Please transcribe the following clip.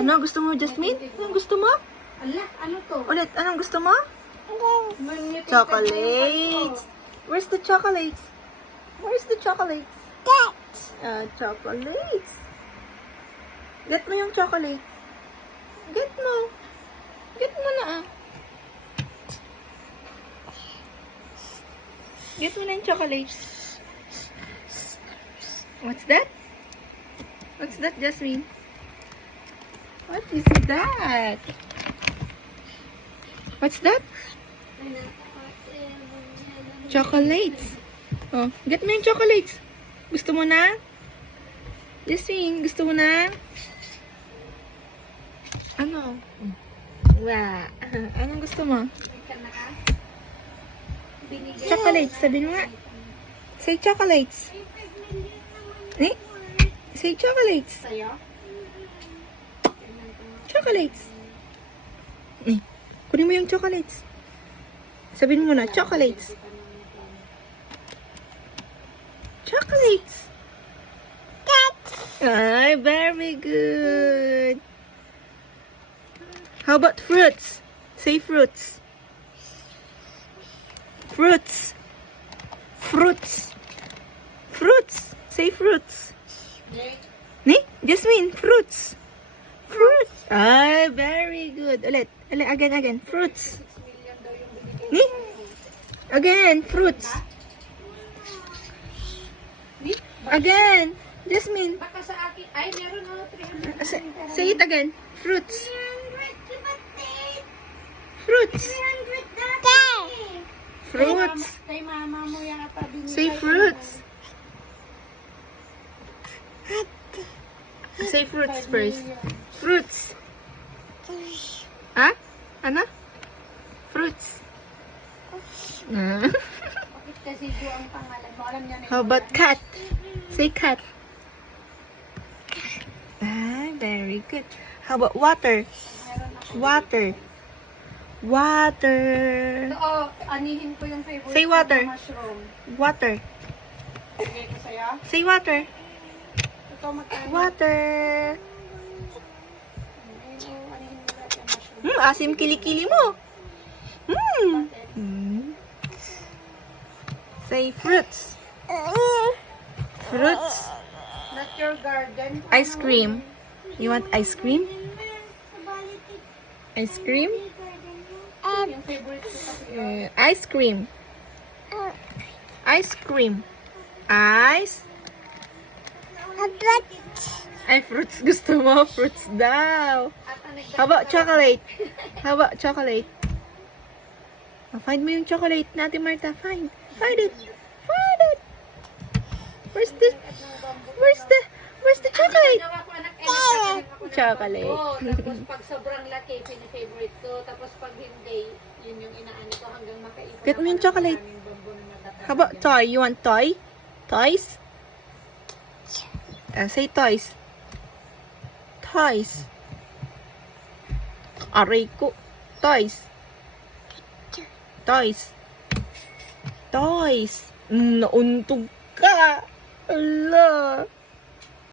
Ano gusto mo, Jasmine? Anong gusto mo? Ala, ano to? Ulit, anong gusto mo? Chocolates. Where's the chocolates? Where's the chocolates? Chocolates. Get mo yung chocolate. Get mo. Get mo na Get mo na yung chocolates. What's that? What's that, Jasmine? What is that? What's that? Chocolates. Oh, get me yung chocolates. Gusto mo na? Jasmine, gusto mo na? Ano? Wow. Anong gusto mo? Chocolates. Sabi mo nga. Say chocolates. Eh? Say chocolates. Sa'yo? Chocolates. Eh, kunin mo yung chocolates. Sabihin mo na, chocolates. Chocolates. Ay, very good. How about fruits? Say fruits. Fruits. Fruits. Fruits. Say fruits. Ni? Jasmine, fruits. Fruits. Ah, very good. Ulit. Ulit. Again. Fruits. Ni? Again. Fruits. Again. Jasmine. Baka sa akin, ay meron na 300. Say it again. Fruits. Fruits. Fruits. Kay mama mo yan at binigay. Say fruits. Say fruits first. Fruits. Ha? Ano? Fruits. Bakit kasi do ang pangalan mo? Alam niya na. How about cat? Say cat. Ah, very good. How about water? Water. Water. Oo, anihin ko yung favorite. Say water. ko na mushroom. Water. Sige ko sa'yo. Say water. Ito magkano. Water. Anihin mo lahat yung mushroom. Asim kilikili mo. Say fruits. Fruits. Not your garden. Ice cream. You want ice cream? Ice cream? Yung favorite ko kasi. Ice cream. Ice cream. Ice. Ay, fruits gusto mo. Fruits daw. How about chocolate? How about chocolate? Find mo yung chocolate natin, Martha. Find it. Find it. Where's the chocolate? Chocolate. Tapos pag sobrang laki, pini-favorite ko. Tapos pag hindi, yun yung inaani ko hanggang makaipon. Get me yung chocolate. How about toy? You want toy? Toys? Say toys. Toys. Aray ko. Toys. Toys. Toys. Nauntog ka. Ala.